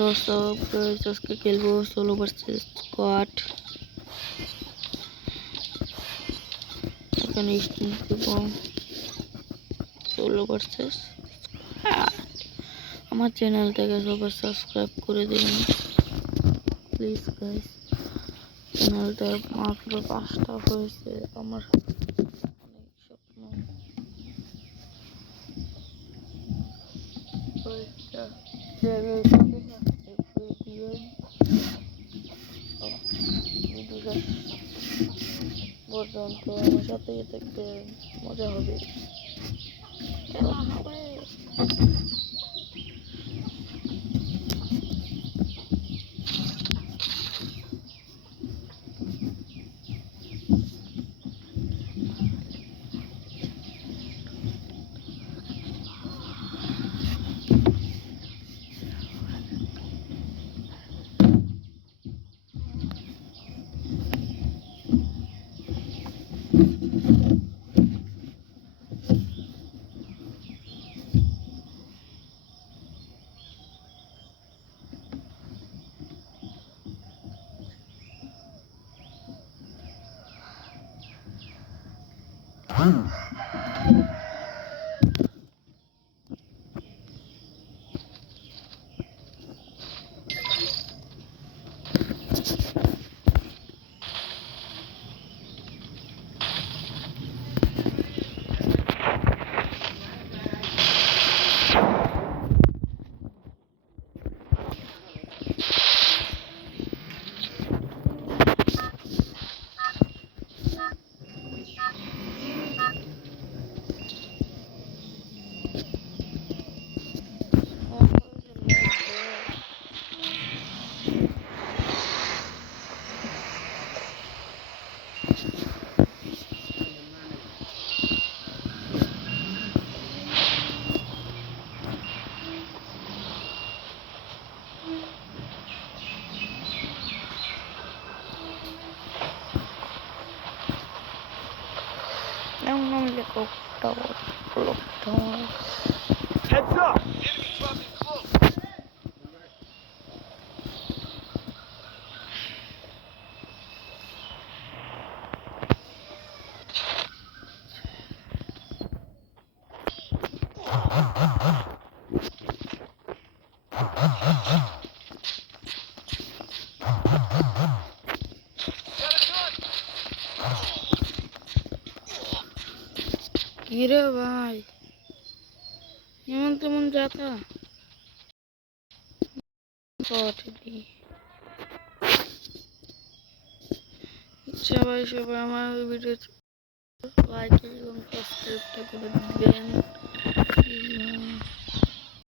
Lots of guys aজকে খেলবো solo versus squad. এখানে স্টিম দেব সোলো ভার্সেস স্কোয়াড। আমার চ্যানেলটাকে সবাই সাবস্ক্রাইব করে দিন প্লিজ গাইস। চ্যানেলটা মাত্র 5টা হয়েছে, আমার অনেক স্বপ্ন। পর্যন্ত আমার সাথে থাকবেন, মজা হবে, খেলা হবে। Non le coctavo, Heads up! Enemy dropping close! কিরে ভাই, এমন তেমন যাতা সবাই আমার ভিডিও লাইক এবং সাবস্ক্রাইবটা